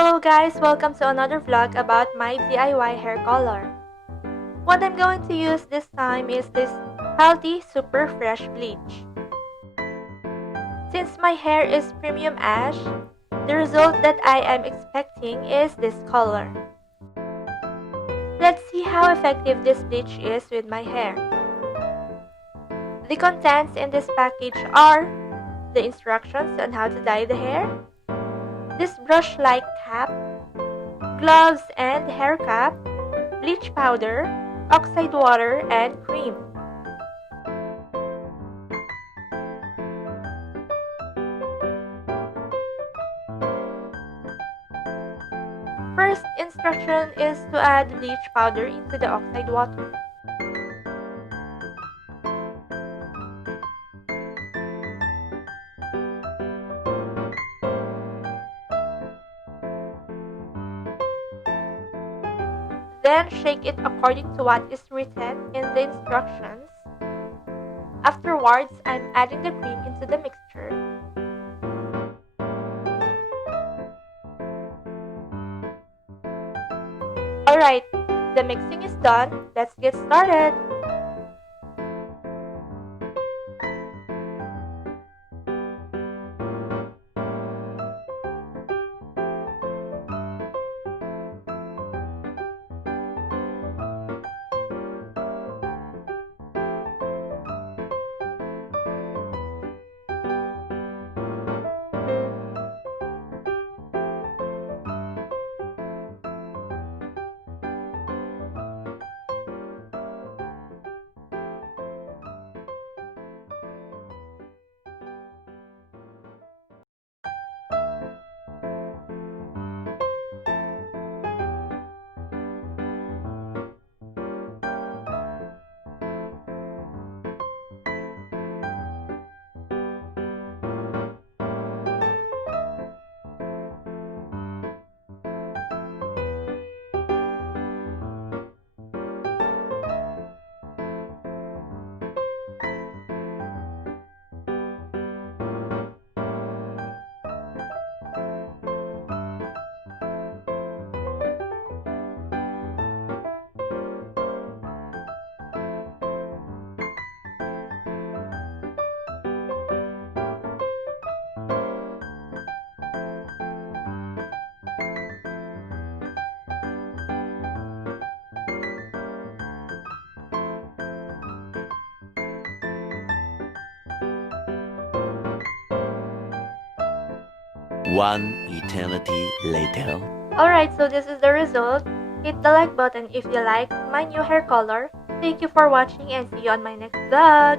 Hello guys, welcome to another vlog about my DIY hair color. What I'm going to use this time is this healthy super fresh bleach. Since my hair is premium ash, the result that I am expecting is this color. Let's see how effective this bleach is with my hair. The contents in this package are the instructions on how to dye the hair, this brush-like cap, gloves and hair cap, bleach powder, oxide water, and cream. First instruction is to add bleach powder into the oxide water. Then shake it according to what is written in the instructions. Afterwards, I'm adding the cream into the mixture. Alright, the mixing is done. Let's get started. One eternity later. Alright, so this is the result. Hit the like button if you like my new hair color. Thank you for watching and see you on my next vlog.